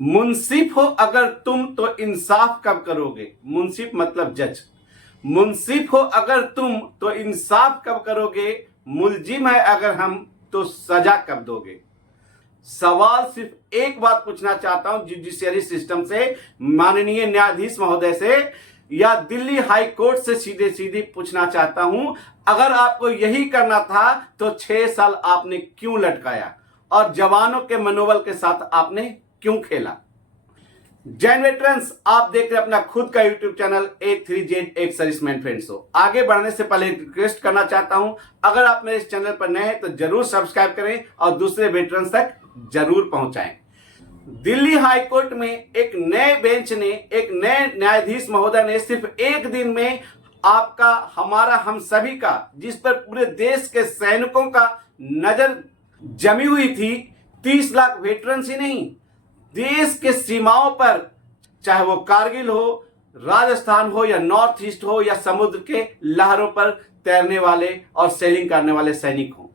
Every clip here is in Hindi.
मुंसिफ हो अगर तुम तो इंसाफ कब करोगे। मुंसिफ मतलब जज। मुंसिफ हो अगर तुम तो इंसाफ कब करोगे। मुलजिम है अगर हम तो सजा कब दोगे। सवाल सिर्फ एक बात पूछना चाहता हूं जुडिशियरी सिस्टम से, माननीय न्यायाधीश महोदय से या दिल्ली हाई कोर्ट से सीधे सीधे पूछना चाहता हूं, अगर आपको यही करना था तो 6 साल आपने क्यों लटकाया और जवानों के मनोबल के साथ आपने क्यों खेला। जैन वेटरन्स, आप देख रहे हैं अपना खुद का यूट्यूब चैनल A3Z एक सर्विसमैन फ्रेंड्स हो। आगे बढ़ने से पहले रिक्वेस्ट करना चाहता हूं, अगर आप मेरे इस चैनल पर नए हैं तो जरूर सब्सक्राइब करें और दूसरे वेटरन्स तक जरूर पहुंचाएं। दिल्ली हाई कोर्ट में एक नए बेंच ने, एक नए न्यायाधीश महोदय ने सिर्फ एक दिन में आपका, हमारा, हम सभी का, जिस पर पूरे देश के सैनिकों का नजर जमी हुई थी, 30 लाख वेटरन्स ही नहीं, देश के सीमाओं पर, चाहे वो कारगिल हो, राजस्थान हो या नॉर्थ ईस्ट हो या समुद्र के लहरों पर तैरने वाले और सेलिंग करने वाले सैनिक हो,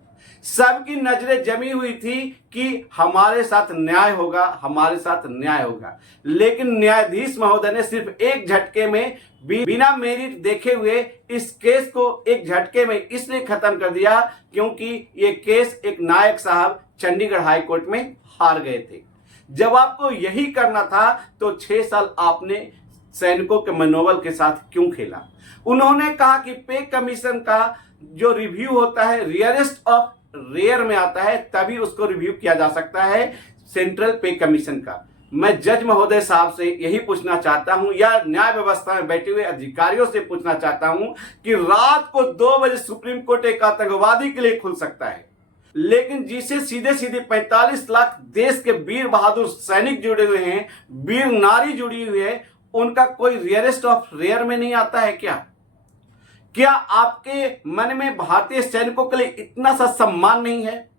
सबकी नजरें जमी हुई थी कि हमारे साथ न्याय होगा, हमारे साथ न्याय होगा। लेकिन न्यायाधीश महोदय ने सिर्फ एक झटके में, बिना मेरिट देखे हुए, इस केस को एक झटके में इसलिए खत्म कर दिया क्योंकि ये केस एक नायक साहब चंडीगढ़ हाई कोर्ट में हार गए थे। जब आपको यही करना था तो 6 साल आपने सैनिकों के मनोबल के साथ क्यों खेला। उन्होंने कहा कि पे कमीशन का जो रिव्यू होता है रेयरेस्ट ऑफ रेयर में आता है, तभी उसको रिव्यू किया जा सकता है सेंट्रल पे कमीशन का। मैं जज महोदय साहब से यही पूछना चाहता हूं या न्याय व्यवस्था में बैठे हुए अधिकारियों से पूछना चाहता हूं कि रात को 2 बजे सुप्रीम कोर्ट एक आतंकवादी के लिए खुल सकता है, लेकिन जिसे सीधे सीधे 45 लाख देश के वीर बहादुर सैनिक जुड़े हुए हैं, वीर नारी जुड़ी हुई है, उनका कोई रेयरेस्ट ऑफ रेयर में नहीं आता है क्या? क्या आपके मन में भारतीय सैनिकों के लिए इतना सा सम्मान नहीं है?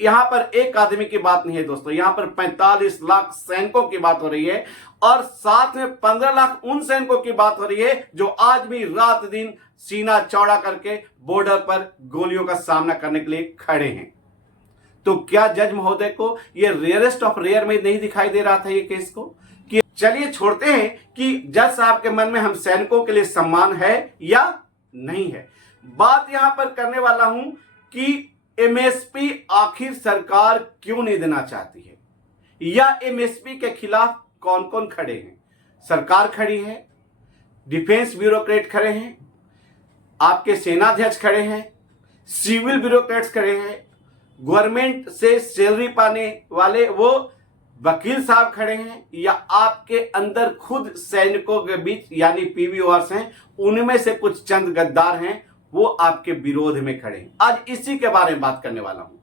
यहां पर एक आदमी की बात नहीं है दोस्तों, यहां पर 45 लाख सैनिकों की बात हो रही है और साथ में 15 लाख उन सैनिकों की बात हो रही है जो आज भी रात दिन सीना चौड़ा करके बॉर्डर पर गोलियों का सामना करने के लिए खड़े हैं। तो क्या जज महोदय को यह रेयरेस्ट ऑफ रेयर में नहीं दिखाई दे रहा था ये केस को? कि चलिए छोड़ते हैं कि जज साहब के मन में हम सैनिकों के लिए सम्मान है या नहीं है। बात यहां पर करने वाला हूं कि एमएसपी आखिर सरकार क्यों नहीं देना चाहती है, या एमएसपी के खिलाफ कौन कौन खड़े हैं। सरकार खड़ी है, डिफेंस ब्यूरोक्रेट खड़े हैं, आपके सेनाध्यक्ष खड़े हैं, सिविल ब्यूरोक्रेट्स खड़े हैं, गवर्नमेंट से सैलरी पाने वाले वो वकील साहब खड़े हैं, या आपके अंदर खुद सैनिकों के बीच यानी पीवीओर्स हैं, उनमें से कुछ चंद गद्दार हैं, वो आपके विरोध में खड़े हैं। आज इसी के बारे में बात करने वाला हूं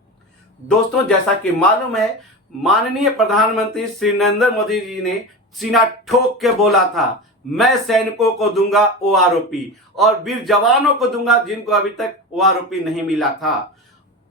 दोस्तों। जैसा कि मालूम है, माननीय प्रधानमंत्री श्री नरेंद्र मोदी जी ने सीना ठोक के बोला था, मैं सैनिकों को दूंगा ओआरओपी और वीर जवानों को दूंगा जिनको अभी तक ओआरओपी नहीं मिला था।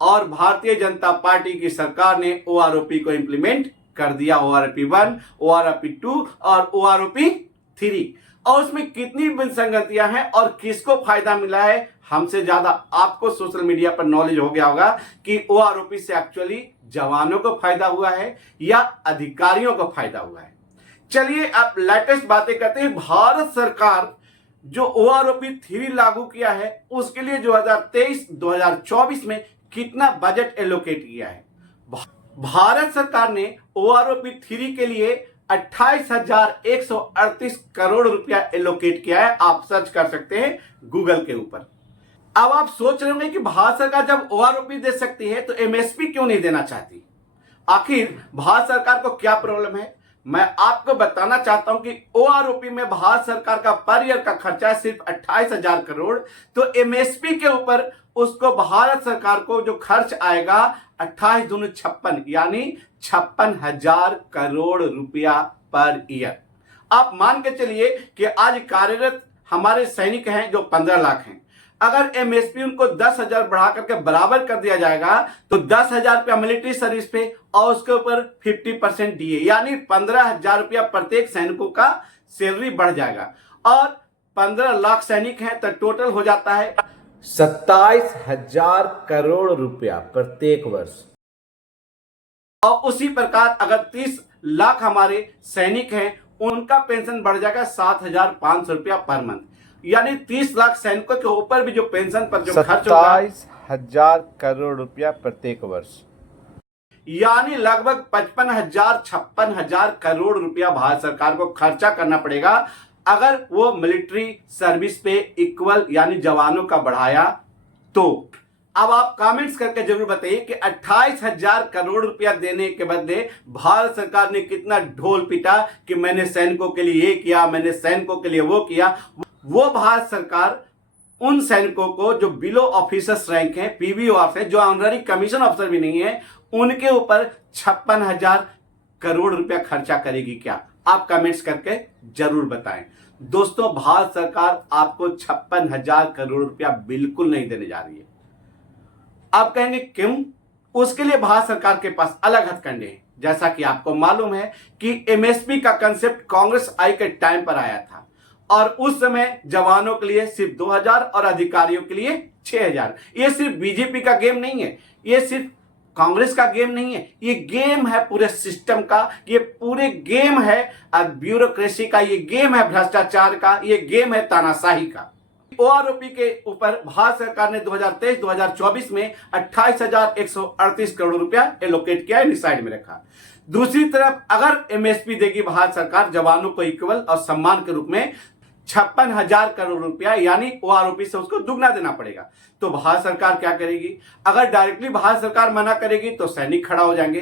और भारतीय जनता पार्टी की सरकार ने ओआरओपी को इंप्लीमेंट कर दिया, ओआरओपी 1, ओआरओपी 2 और ओआरओपी 3। और उसमें कितनी विसंगतियां हैं और किसको फायदा मिला है, हमसे ज्यादा आपको सोशल मीडिया पर नॉलेज हो गया होगा कि ओआरओपी से एक्चुअली जवानों को फायदा हुआ है या अधिकारियों को फायदा हुआ है। चलिए अब लेटेस्ट बातें करते हैं। भारत सरकार जो ओआरओपी 3 लागू किया है उसके लिए 2023-2024 में कितना बजट एलोकेट किया है। भारत सरकार ने ओआरओपी 3 के लिए 28,138 करोड़ रुपया एलोकेट किया है। आप सर्च कर सकते हैं गूगल के ऊपर। अब आप सोच रहे होंगे कि भारत सरकार जब ओआरओपी दे सकती है तो एमएसपी क्यों नहीं देना चाहती। आखिर भारत सरकार को क्या प्रॉब्लम है, मैं आपको बताना चाहता हूं कि ओआरओपी में भारत सरकार का पर ईयर का खर्चा सिर्फ 28,000 करोड़, तो एमएसपी के ऊपर उसको भारत सरकार को जो खर्च आएगा 28 दूनी 56 यानी 56,000 करोड़ रुपया पर ईयर। आप मान के चलिए कि आज कार्यरत हमारे सैनिक हैं जो 15 लाख हैं, अगर एमएसपी उनको 10,000 बढ़ा करके बराबर कर दिया जाएगा तो 10,000 रुपया मिलिट्री सर्विस पे और उसके ऊपर 50% डीए यानी 15,000 रुपया प्रत्येक सैनिकों का सैलरी बढ़ जाएगा। और 15 लाख सैनिक हैं तो टोटल हो जाता है 27,000 करोड़ रुपया प्रत्येक वर्ष। और उसी प्रकार अगर 30 लाख हमारे सैनिक हैं, उनका पेंशन बढ़ जाएगा 7,500 रुपया पर मंथ। यानी 30 लाख सैनिकों के ऊपर भी जो पेंशन पर जो खर्च होगा 27,000 करोड़ रुपया प्रत्येक वर्ष, यानी लगभग 56,000 करोड़ रुपया भारत सरकार को खर्चा करना पड़ेगा अगर वो मिलिट्री सर्विस पे इक्वल यानी जवानों का बढ़ाया तो। अब आप कमेंट्स करके जरूर बताइए कि 28,000 करोड़ रुपया देने के बदले भारत सरकार ने कितना ढोल पीटा कि मैंने सैनिकों के लिए ये किया, मैंने सैनिकों के लिए वो किया। वो भारत सरकार उन सैनिकों को जो बिलो ऑफिसर्स रैंक हैं, पीवीओ हैं, जो ऑनररी कमीशन ऑफिसर भी नहीं है, उनके ऊपर 56,000 करोड़ रुपया खर्चा करेगी क्या? आप कमेंट्स करके जरूर बताएं। दोस्तों, भारत सरकार आपको 56,000 करोड़ रुपया बिल्कुल नहीं देने जा रही है। आप कहेंगे क्यों? उसके लिए भारत सरकार के पास अलग हथकंडे हैं। जैसा कि आपको मालूम है कि एमएसपी का कंसेप्ट कांग्रेस आई के टाइम पर आया था और उस समय जवानों के लिए सिर्फ 2,000 और अधिकारियों के लिए 6,000। ये सिर्फ बीजेपी का गेम नहीं है, ये सिर्फ कांग्रेस का गेम नहीं है, ये गेम है पूरे सिस्टम का, ये पूरे गेम है ब्यूरोक्रेसी का, ये गेम है भ्रष्टाचार का, ये गेम है तानाशाही का। ओआरओपी के ऊपर भारत सरकार ने 2023-2024 में 28,138 करोड़ रुपया एलोकेट किया है, डिसाइड में रखा। दूसरी तरफ अगर एमएसपी देगी भारत सरकार जवानों को इक्वल और सम्मान के रूप में 56,000 करोड़ रुपया, यानी ओआरओपी से उसको दुगना देना पड़ेगा। तो भारत सरकार क्या करेगी? अगर डायरेक्टली भारत सरकार मना करेगी तो सैनिक खड़ा हो जाएंगे।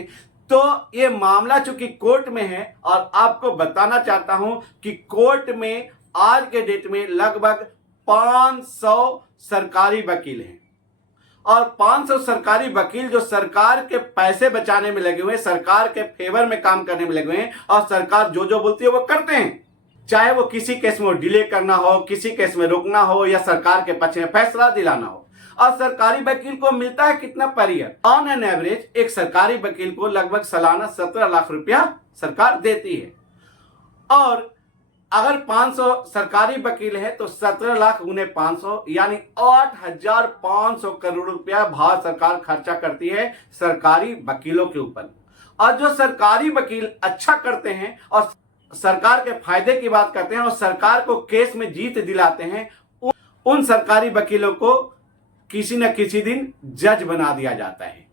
तो ये मामला चूंकि कोर्ट में है और आपको बताना चाहता हूं कि कोर्ट में आज के डेट में लगभग 500 सरकारी वकील हैं और 500 सरकारी वकील जो सरकार के पैसे बचाने में लगे हुए हैं, सरकार के फेवर में काम करने में लगे हुए हैं और सरकार जो जो बोलती है वो करते हैं। चाहे वो किसी केस में डिले करना हो, किसी केस में रोकना हो या सरकार के पक्ष में फैसला दिलाना हो। और सरकारी वकील को मिलता है कितना per year? On an average एक सरकारी वकील को लगभग सालाना 17 लाख रुपया सरकार देती है। और अगर 500 सरकारी वकील है तो 17 लाख गुने 500 यानी 8,500 करोड़ रुपया भारत सरकार खर्चा करती है सरकारी वकीलों के ऊपर। और जो सरकारी वकील अच्छा करते हैं और सरकार के फायदे की बात करते हैं और सरकार को केस में जीत दिलाते हैं, उन सरकारी वकीलों को किसी न किसी दिन जज बना दिया जाता है।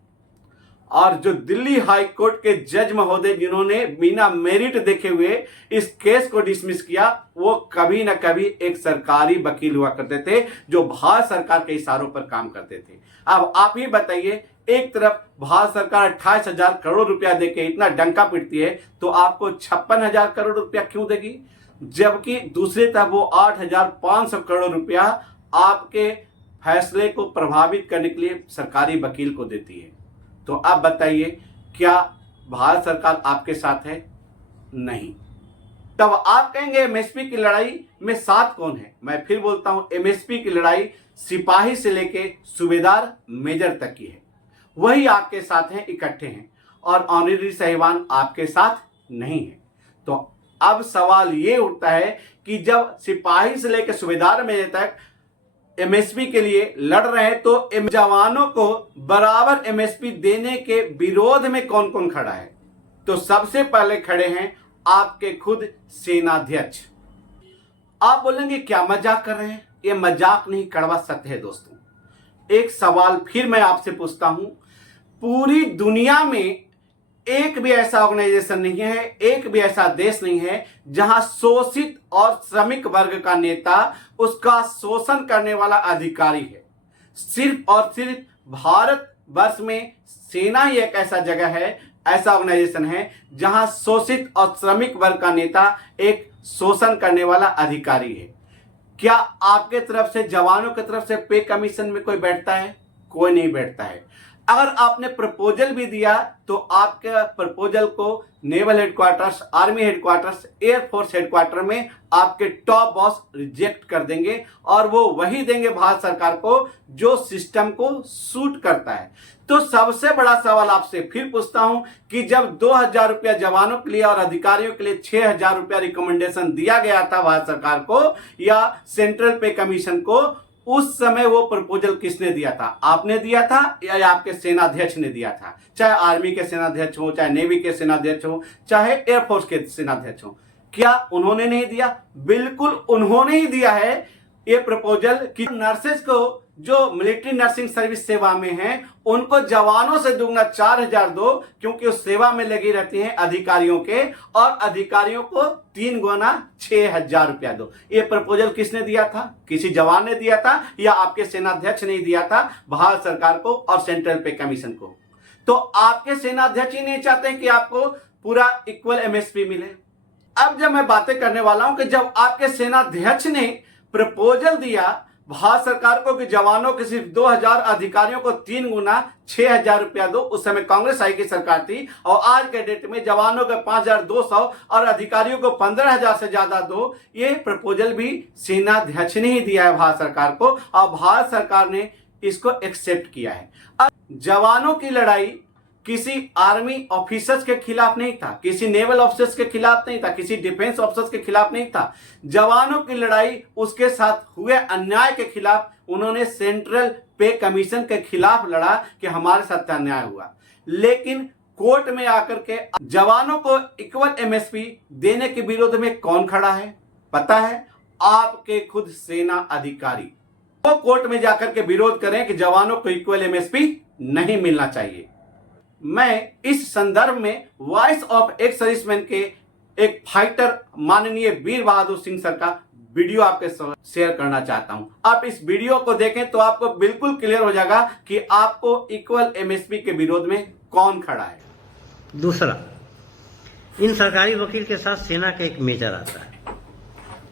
और जो दिल्ली हाई कोर्ट के जज महोदय जिन्होंने बिना मेरिट देखे हुए इस केस को डिसमिस किया, वो कभी न कभी एक सरकारी वकील हुआ करते थे जो भारत सरकार के इशारों पर काम करते थे। अब आप ही बताइए, एक तरफ भारत सरकार 28,000 करोड़ रुपया देके इतना डंका पीटती है तो आपको 56,000 करोड़ रुपया क्यों देगी? जबकि दूसरी तरफ वो 8,500 करोड़ रुपया आपके फैसले को प्रभावित करने के लिए सरकारी वकील को देती है। तो आप बताइए, क्या भारत सरकार आपके साथ है? नहीं। तब आप कहेंगे एमएसपी की लड़ाई में साथ कौन है? मैं फिर बोलता हूं, एमएसपी की लड़ाई सिपाही से लेके सूबेदार मेजर तक की है। वही आपके साथ हैं, इकट्ठे हैं और ऑनरेरी साहिबान आपके साथ नहीं है। तो अब सवाल ये उठता है कि जब सिपाही से लेकर सूबेदार मेजर तक एमएसपी के लिए लड़ रहे हैं तो जवानों को बराबर एमएसपी देने के विरोध में कौन कौन खड़ा है? तो सबसे पहले खड़े हैं आपके खुद सेनाध्यक्ष। आप बोलेंगे क्या मजाक कर रहे हैं? ये मजाक नहीं, कड़वा सत्य है दोस्तों। एक सवाल फिर मैं आपसे पूछता हूं, पूरी दुनिया में एक भी ऐसा ऑर्गेनाइजेशन नहीं है, एक भी ऐसा देश नहीं है जहां शोषित और श्रमिक वर्ग का नेता उसका शोषण करने वाला अधिकारी है। सिर्फ और सिर्फ भारत वर्ष में सेना ही एक ऐसा जगह है, ऐसा ऑर्गेनाइजेशन है जहां शोषित और श्रमिक वर्ग का नेता एक शोषण करने वाला अधिकारी है। क्या आपके तरफ से, जवानों की तरफ से पे कमीशन में कोई बैठता है? कोई नहीं बैठता है। अगर आपने प्रपोजल भी दिया तो आपके प्रपोजल को naval headquarters, army headquarters, air force headquarter में आपके टॉप बॉस रिजेक्ट कर देंगे और वो वही देंगे भारत सरकार को जो सिस्टम को सूट करता है। तो सबसे बड़ा सवाल आपसे फिर पूछता हूं कि जब 2,000 रुपया जवानों के लिए और अधिकारियों के लिए 6,000 रुपया रिकमेंडेशन दिया गया था भारत सरकार को या सेंट्रल पे कमीशन को, उस समय वो प्रपोजल किसने दिया था? आपने दिया था या आपके सेनाध्यक्ष ने दिया था? चाहे आर्मी के सेनाध्यक्ष हो, चाहे नेवी के सेनाध्यक्ष हो, चाहे एयरफोर्स के सेनाध्यक्ष हो, क्या उन्होंने नहीं दिया? बिल्कुल उन्होंने ही दिया है ये प्रपोजल कि नर्सेस को जो मिलिट्री नर्सिंग सर्विस सेवा में हैं उनको जवानों से दुगना 4,000 दो, क्योंकि उस सेवा में लगी रहती हैं अधिकारियों के, और अधिकारियों को 3 गुना 6,000 रुपया दो। ये प्रपोजल किसने दिया था? किसी जवान ने दिया था या आपके सेनाध्यक्ष ने दिया था भारत सरकार को और सेंट्रल पे कमीशन को? तो आपके सेनाध्यक्ष ही नहीं चाहते कि आपको पूरा इक्वल एमएसपी मिले। अब जब मैं बातें करने वाला हूं कि जब आपके सेनाध्यक्ष ने प्रपोजल दिया भारत सरकार को कि जवानों के सिर्फ 2,000, अधिकारियों को 3 गुना 6,000 रुपया दो, उस समय कांग्रेस आई की सरकार थी, और आज के डेट में जवानों को 5,200 और अधिकारियों को 15,000 से ज्यादा दो, ये प्रपोजल भी सेनाध्यक्ष ने ही दिया है भारत सरकार को, और भारत सरकार ने इसको एक्सेप्ट किया है। अब जवानों की लड़ाई किसी आर्मी ऑफिसर्स के खिलाफ नहीं था, किसी नेवल ऑफिसर्स के खिलाफ नहीं था, किसी डिफेंस ऑफिसर्स के खिलाफ नहीं था। जवानों की लड़ाई उसके साथ हुए अन्याय के खिलाफ, उन्होंने सेंट्रल पे कमीशन के खिलाफ लड़ा कि हमारे साथ अन्याय हुआ। लेकिन कोर्ट में आकर के जवानों को इक्वल एमएसपी देने के विरोध में कौन खड़ा है पता है? आपके खुद सेना अधिकारी। वो कोर्ट में जाकर के विरोध करें कि जवानों को इक्वल एमएसपी नहीं मिलना चाहिए। मैं इस संदर्भ में वॉइस ऑफ एक्स सर्विसमैन के एक फाइटर माननीय वीर बहादुर सिंह सर का वीडियो आपके साथ शेयर करना चाहता हूं। आप इस वीडियो को देखें तो आपको बिल्कुल क्लियर हो जाएगा कि आपको इक्वल एमएसपी के विरोध में कौन खड़ा है। दूसरा, इन सरकारी वकील के साथ सेना का एक मेजर आता है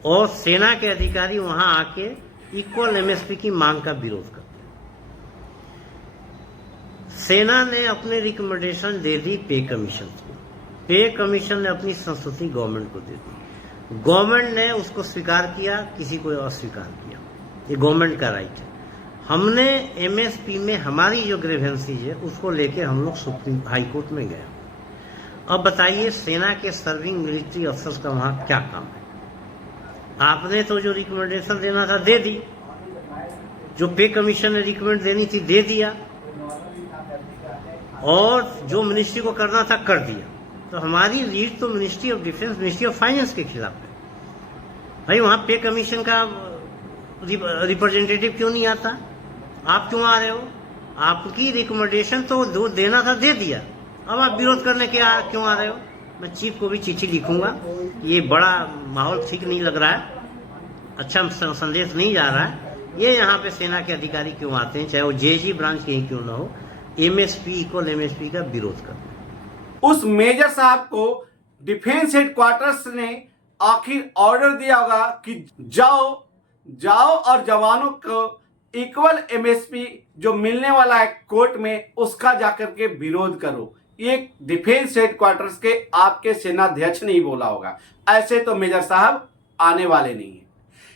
और सेना के अधिकारी वहां आके इक्वल एमएसपी की मांग का विरोध करते हैं। सेना ने अपने रिकमेंडेशन दे दी पे कमीशन को, पे कमीशन ने अपनी संस्तुति गवर्नमेंट को दे दी, गवर्नमेंट ने उसको स्वीकार किया, किसी को अस्वीकार किया, ये गवर्नमेंट का राइट है। हमने एमएसपी में हमारी जो ग्रीवेंसीज है उसको लेके हम लोग सुप्रीम हाई कोर्ट में गए। अब बताइए सेना के सर्विंग मिलिट्री अफसर्स का वहां क्या काम है? आपने तो जो रिकमेंडेशन देना था दे दी, जो पे कमीशन ने रिकमेंड देनी थी दे दिया, और जो मिनिस्ट्री को करना था कर दिया। तो हमारी रीड तो ministry of defence, ministry of finance के खिलाफ है। भाई वहां पे कमीशन का रिप्रेजेंटेटिव क्यों नहीं आता? आप क्यों आ रहे हो? आपकी रिकमेंडेशन तो दो देना था दे दिया, अब आप विरोध करने के क्यों आ रहे हो? मैं चीफ को भी चिट्ठी लिखूंगा। ये बड़ा माहौल ठीक नहीं लग रहा है, अच्छा संदेश नहीं जा रहा है। ये यहाँ पे सेना के अधिकारी क्यों आते हैं, चाहे वो जेजी ब्रांच के ही क्यों ना हो, एमएसपी इक्वल एमएसपी का विरोध करते। उस मेजर साहब को डिफेंस हेडक्वार्टर्स ने आखिर ऑर्डर दिया होगा कि जाओ और जवानों को इक्वल एमएसपी जो मिलने वाला है कोर्ट में उसका जाकर के विरोध करो। ये डिफेंस हेडक्वार्टर्स के आपके सेनाध्यक्ष ने ही बोला होगा, ऐसे तो मेजर साहब आने वाले नहीं है।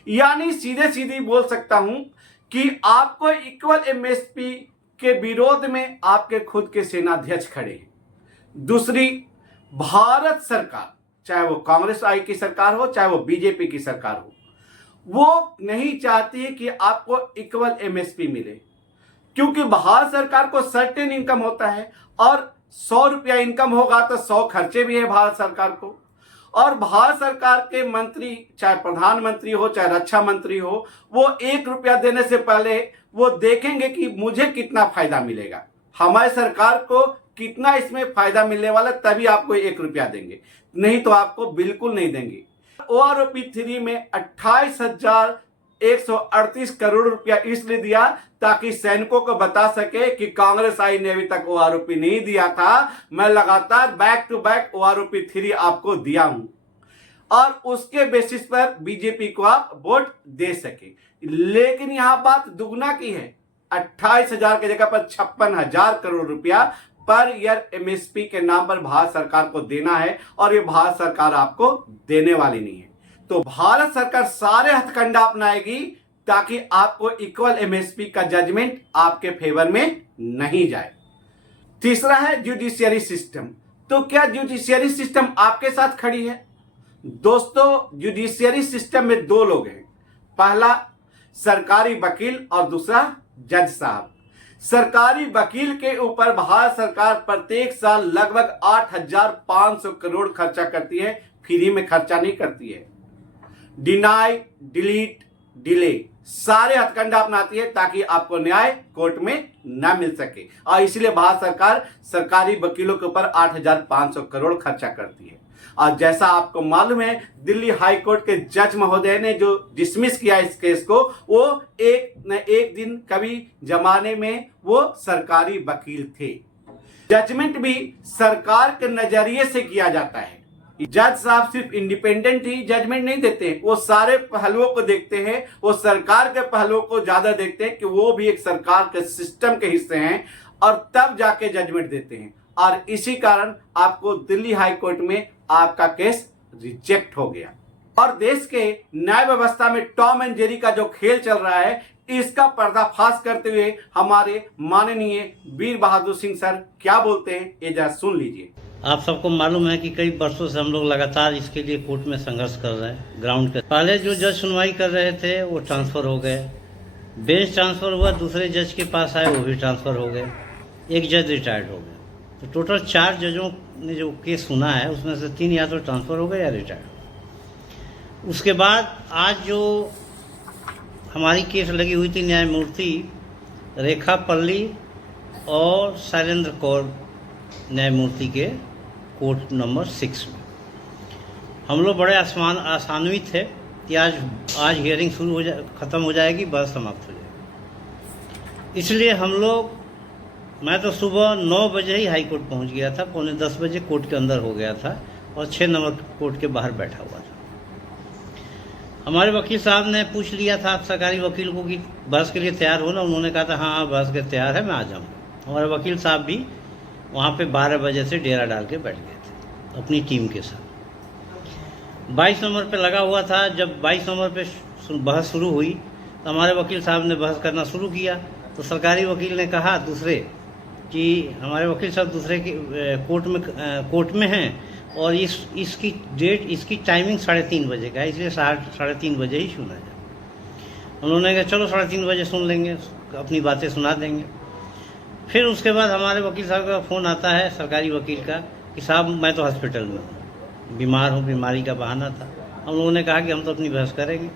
यानी सीधे सीधे बोल सकता हूं कि आपको इक्वल एमएसपी के विरोध में आपके खुद के सेनाध्यक्ष खड़े हैं। दूसरी, भारत सरकार, चाहे वो कांग्रेस आई की सरकार हो चाहे वो बीजेपी की सरकार हो, वो नहीं चाहती है कि आपको इक्वल एमएसपी मिले, क्योंकि भारत सरकार को सर्टेन इनकम होता है और 100 रुपया इनकम होगा तो 100 खर्चे भी है भारत सरकार को। और भारत सरकार के मंत्री, चाहे प्रधानमंत्री हो चाहे रक्षा मंत्री हो, वो 1 रुपया देने से पहले वो देखेंगे कि मुझे कितना फायदा मिलेगा, हमारी सरकार को कितना इसमें फायदा मिलने वाला, तभी आपको 1 रुपया देंगे, नहीं तो आपको बिल्कुल नहीं देंगे। OROP 3 में 28,138 करोड़ रुपया इसलिए दिया ताकि सैनिकों को बता सके कि कांग्रेस आई ने अभी तक OROP नहीं दिया था, मैं लगातार बैक टू बैक OROP 3 आपको दिया हूं, और उसके बेसिस पर बीजेपी को आप वोट दे सके। लेकिन यहां बात दुगना की है, 28,000 की जगह पर 56,000 करोड़ रुपया पर ईयर एमएसपी के नाम पर भारत सरकार को देना है, और ये भारत सरकार आपको देने वाली नहीं है। तो भारत सरकार सारे हथकंडा अपनाएगी ताकि आपको इक्वल एमएसपी का जजमेंट आपके फेवर में नहीं जाए। तीसरा है जुडिशियरी सिस्टम। तो क्या जुडिशियरी सिस्टम आपके साथ खड़ी है? दोस्तों, जुडिशियरी सिस्टम में 2 लोग हैं। पहला, सरकारी वकील और दूसरा जज साहब। सरकारी वकील के ऊपर भारत सरकार प्रत्येक साल लगभग 8,500 करोड़ खर्चा करती है, फ्री में खर्चा नहीं करती है। डिनाई, डिलीट, डिले सारे हथकंडा अपनाती है ताकि आपको न्याय कोर्ट में न मिल सके, और इसलिए भारत सरकार सरकारी वकीलों के ऊपर 8,500 करोड़ खर्चा करती है। और जैसा आपको मालूम है, दिल्ली हाई कोर्ट के जज महोदय ने जो डिसमिस किया इस केस को, वो एक न एक दिन कभी जमाने में वो सरकारी वकील थे। जजमेंट भी सरकार के नजरिए से किया जाता है। जज साहब सिर्फ इंडिपेंडेंट ही जजमेंट नहीं देते, वो सारे पहलुओं को देखते हैं, वो सरकार के पहलुओं को ज्यादा देखते हैं कि वो भी एक सरकार के सिस्टम के हिस्से हैं, और तब जाके जजमेंट देते हैं। और इसी कारण आपको दिल्ली हाई कोर्ट में आपका केस रिजेक्ट हो गया। और देश के न्याय व्यवस्था में टॉम एंड जेरी का जो खेल चल रहा है, इसका पर्दाफाश करते हुए हमारे माननीय वीर बहादुर सिंह सर क्या बोलते हैं, ये जरा सुन लीजिए। आप सबको मालूम है कि कई वर्षों से हम लोग लगातार इसके लिए कोर्ट में संघर्ष कर रहे हैं। ग्राउंड के पहले जो जज सुनवाई कर रहे थे वो ट्रांसफ़र हो गए, बेंच ट्रांसफ़र हुआ, दूसरे जज के पास आए वो भी ट्रांसफ़र हो गए, एक जज रिटायर्ड हो गए। तो टोटल 4 जजों ने जो केस सुना है उसमें से 3 या तो ट्रांसफ़र हो गए या रिटायर्ड। उसके बाद आज जो हमारी केस लगी हुई थी न्यायमूर्ति रेखा पल्ली और शैलेंद्र कौर न्यायमूर्ति के कोर्ट नंबर 6 में, हम लोग बड़े आसान्वित थे कि आज हियरिंग शुरू ख़त्म हो जाएगी, बस समाप्त हो जाएगी। इसलिए हम लोग, मैं तो सुबह 9 बजे ही हाई कोर्ट पहुँच गया था, 9:45 बजे कोर्ट के अंदर हो गया था और 6 नंबर कोर्ट के बाहर बैठा हुआ था। हमारे वकील साहब ने पूछ लिया था सरकारी वकील को कि बहस के लिए तैयार हो ना, उन्होंने कहा था हाँ बहस के तैयार है, मैं आ जाऊँगा। हमारे वकील साहब भी वहाँ पे 12 बजे से डेरा डाल के बैठ गए थे अपनी टीम के साथ। 22 नंबर पे लगा हुआ था। जब 22 नंबर पे बहस शुरू हुई तो हमारे वकील साहब ने बहस करना शुरू किया, तो सरकारी वकील ने कहा दूसरे कि हमारे वकील साहब दूसरे के कोर्ट में हैं और इसकी डेट, इसकी टाइमिंग 3:30 बजे का है, इसलिए 3:30 बजे ही सुना जाए। उन्होंने कहा चलो 3:30 बजे सुन लेंगे, अपनी बातें सुना देंगे। फिर उसके बाद हमारे वकील साहब का फ़ोन आता है सरकारी वकील का कि साहब मैं तो हॉस्पिटल में हूँ, बीमार हूँ, बीमारी का बहाना था। हम लोगों ने कहा कि हम तो अपनी बहस करेंगे।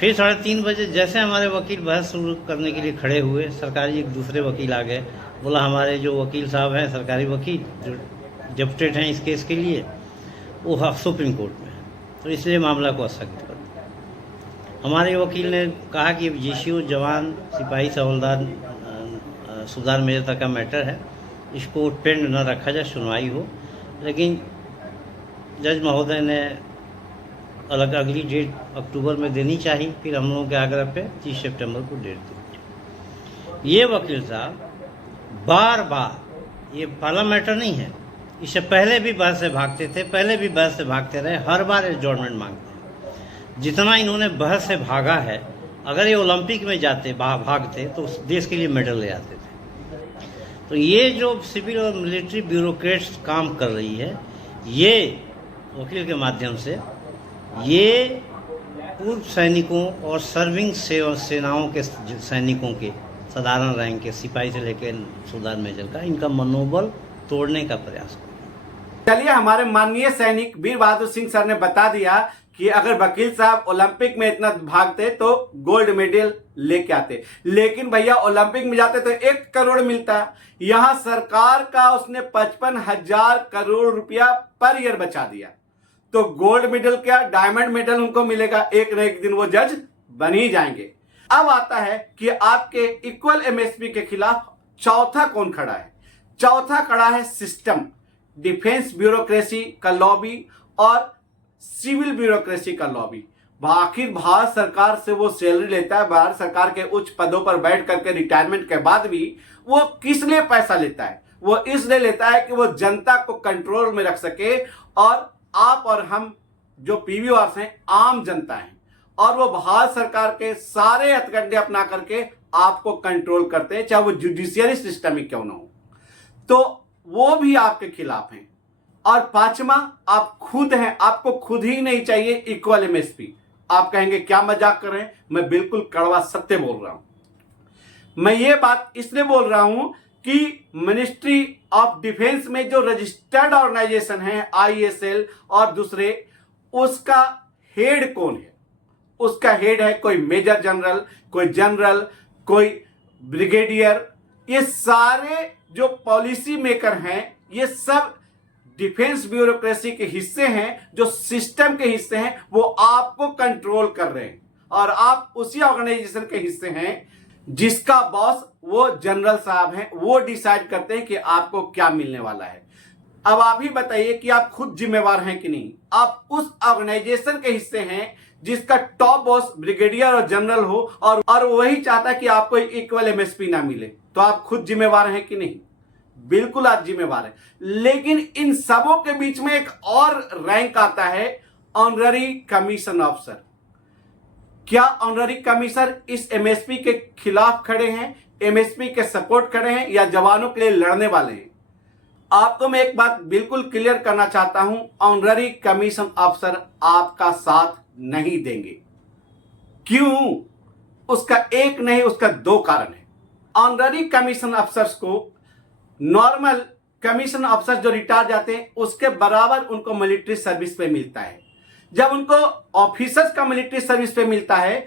फिर 3:30 बजे जैसे हमारे वकील बहस शुरू करने के लिए खड़े हुए, सरकारी एक दूसरे वकील आ गए, बोला हमारे जो वकील साहब हैं सरकारी वकील जो डेप्यूटेड हैं इस केस के लिए, वो सुप्रीम कोर्ट में है, तो इसलिए मामला को स्थगित कर दो। हमारे वकील ने कहा कि जीसीओ, जवान, सिपाही, हवलदार, सुधार मेजर तक का मैटर है, इसको पेंड न रखा जाए, सुनवाई हो। लेकिन जज महोदय ने अगली डेट अक्टूबर में देनी चाहिए। फिर हम लोगों के आग्रह पे 30 सितंबर को डेट दी। ये वकील साहब बार बार, ये पहला मैटर नहीं है, इससे पहले भी बहस से भागते थे, पहले भी बहस से भागते रहे, हर बार एडजॉर्नमेंट मांगते हैं। जितना इन्होंने बहस से भागा है, अगर ये ओलंपिक में जाते भागते तो उस देश के लिए मेडल ले आते थे। तो ये जो सिविल और मिलिट्री ब्यूरोक्रेट्स काम कर रही है, ये वकील के माध्यम से ये पूर्व सैनिकों और सर्विंग सेनाओं के सैनिकों के साधारण रैंक के सिपाही से लेकर सुधार मेजर का, इनका मनोबल तोड़ने का प्रयास कर। चलिए, हमारे माननीय सैनिक वीर बहादुर सिंह सर ने बता दिया कि अगर वकील साहब ओलंपिक में इतना भागते तो गोल्ड मेडल लेके आते, लेकिन भैया ओलंपिक में जाते तो 1 करोड़ मिलता। यहां सरकार का उसने 55,000 करोड़ रुपया पर ईयर बचा दिया, तो गोल्ड मेडल क्या, डायमंड मेडल उनको मिलेगा, एक न एक दिन वो जज बन ही जाएंगे। अब आता है कि आपके इक्वल एमएसपी के खिलाफ चौथा कौन खड़ा है। चौथा खड़ा है सिस्टम, डिफेंस ब्यूरोक्रेसी का लॉबी और सिविल ब्यूरोक्रेसी का लॉबी। आखिर भारत सरकार से वो सैलरी लेता है, भारत सरकार के उच्च पदों पर बैठ करके रिटायरमेंट के बाद भी वो किस लिए पैसा लेता है? वो इसलिए लेता है कि वो जनता को कंट्रोल में रख सके, और आप और हम जो पीवीआर्स हैं आम जनता हैं, और वो भारत सरकार के सारे हथकंडे अपना करके आपको कंट्रोल करते हैं, चाहे वो जुडिशियरी सिस्टम ही क्यों ना हो, तो वो भी आपके खिलाफ हैं। और 5वां आप खुद हैं, आपको खुद ही नहीं चाहिए इक्वल एमएसपी, आप कहेंगे क्या मजाक कर रहे हैं, मैं बिल्कुल कड़वा सत्य बोल रहा हूं। मैं ये बात इसलिए बोल रहा हूं कि मिनिस्ट्री ऑफ डिफेंस में जो रजिस्टर्ड ऑर्गेनाइजेशन है ISL और दूसरे, उसका हेड कौन है? उसका हेड है कोई मेजर जनरल, कोई जनरल, कोई ब्रिगेडियर। ये सारे जो पॉलिसी मेकर हैं ये सब डिफेंस ब्यूरोक्रेसी के हिस्से हैं, जो सिस्टम के हिस्से हैं, वो आपको कंट्रोल कर रहे हैं और आप उसी ऑर्गेनाइजेशन के हिस्से हैं जिसका बॉस वो जनरल साहब हैं। वो डिसाइड करते हैं कि आपको क्या मिलने वाला है। अब आप ही बताइए कि आप खुद जिम्मेवार हैं कि नहीं। आप उस ऑर्गेनाइजेशन के हिस्से हैं जिसका टॉप बॉस ब्रिगेडियर और जनरल हो और वही चाहता है कि आपको इक्वल MSP ना मिले, तो आप खुद जिम्मेवार हैं कि नहीं? बिल्कुल आप जिम्मेवार हैं। लेकिन इन सबों के बीच में एक और रैंक आता है, ऑनररी कमीशन ऑफिसर। क्या ऑनररी कमीशनर इस MSP के खिलाफ खड़े हैं, MSP के सपोर्ट खड़े हैं, या जवानों के लिए लड़ने वाले हैं? आपको मैं एक बात बिल्कुल क्लियर करना चाहता हूं, ऑनररी कमीशन ऑफिसर आपका साथ नहीं देंगे। क्यों? उसका एक नहीं, उसका दो कारण है। ऑनररी कमीशन अफसर्स को नॉर्मल कमीशन अफसर जो रिटायर जाते हैं उसके बराबर उनको मिलिट्री सर्विस पे मिलता है। जब उनको ऑफिसर्स का मिलिट्री सर्विस पे मिलता है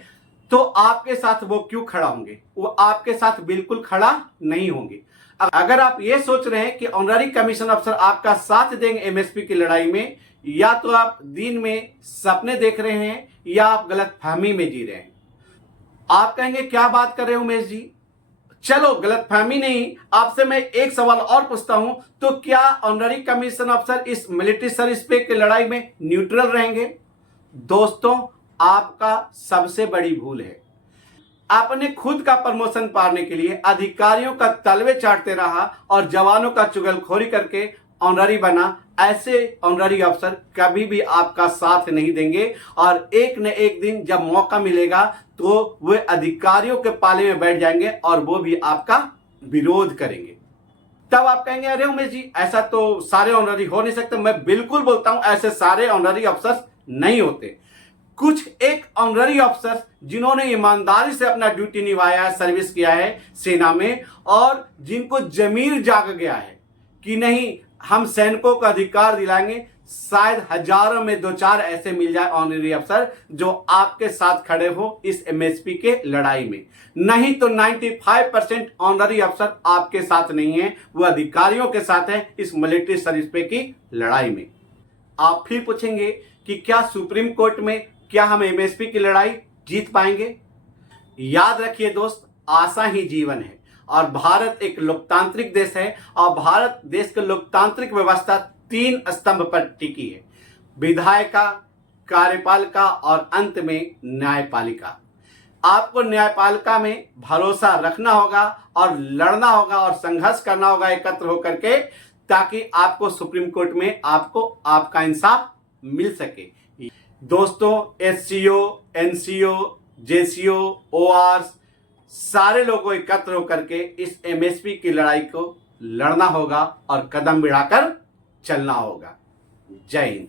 तो आपके साथ वो क्यों खड़ा होंगे? वो आपके साथ बिल्कुल खड़ा नहीं होंगे। अगर आप ये सोच रहे हैं कि ऑनररी कमीशन अफसर आपका साथ देंगे MSP की लड़ाई में, या तो आप दिन में सपने देख रहे हैं या आप गलतफहमी में जी रहे हैं। आप कहेंगे क्या बात कर रहे हो उमेश जी? चलो गलतफहमी नहीं, आपसे मैं एक सवाल और पूछता हूं, तो क्या ऑनररी कमीशन अफसर इस मिलिट्री सर्विस पे की लड़ाई में न्यूट्रल रहेंगे? दोस्तों, आपका सबसे बड़ी भूल है। आपने खुद का प्रमोशन पाने के लिए अधिकारियों का तलवे चाटते रहा और जवानों का चुगलखोरी करके ऑनररी बना। ऐसे ऑनररी अफसर कभी भी आपका साथ नहीं देंगे और एक न एक दिन जब मौका मिलेगा तो वे अधिकारियों के पाले में बैठ जाएंगे और वो भी आपका विरोध करेंगे। तब आप कहेंगे अरे उमेश जी, ऐसा तो सारे ऑनररी हो नहीं सकते। मैं बिल्कुल बोलता हूं ऐसे सारे ऑनररी अफसर नहीं होते। कुछ एक ऑनररी अफसर जिन्होंने ईमानदारी से अपना ड्यूटी निभाया है, सर्विस किया है सेना में, और जिनको जमीर जाग गया है कि नहीं हम सैनिकों को अधिकार दिलाएंगे, शायद हजारों में दो चार ऐसे मिल जाए ऑनररी अफसर जो आपके साथ खड़े हो इस MSP के लड़ाई में। नहीं तो 95% ऑनररी अफसर आपके साथ नहीं है, वो अधिकारियों के साथ है इस मिलिट्री सर्विस पे की लड़ाई में। आप फिर पूछेंगे कि क्या सुप्रीम कोर्ट में क्या हम MSP की लड़ाई जीत पाएंगे? याद रखिए दोस्त, आशा ही जीवन है और भारत एक लोकतांत्रिक देश है और भारत देश की लोकतांत्रिक व्यवस्था 3 स्तंभ पर टिकी है, विधायिका, कार्यपालिका और अंत में न्यायपालिका। आपको न्यायपालिका में भरोसा रखना होगा और लड़ना होगा और संघर्ष करना होगा एकत्र होकर के, ताकि आपको सुप्रीम कोर्ट में आपको आपका इंसाफ मिल सके। दोस्तों, SCO, NCO, JCO, ORs सारे लोगों एकत्र होकर के इस MSP की लड़ाई को लड़ना होगा और कदम बढ़ाकर चलना होगा। जय हिंद।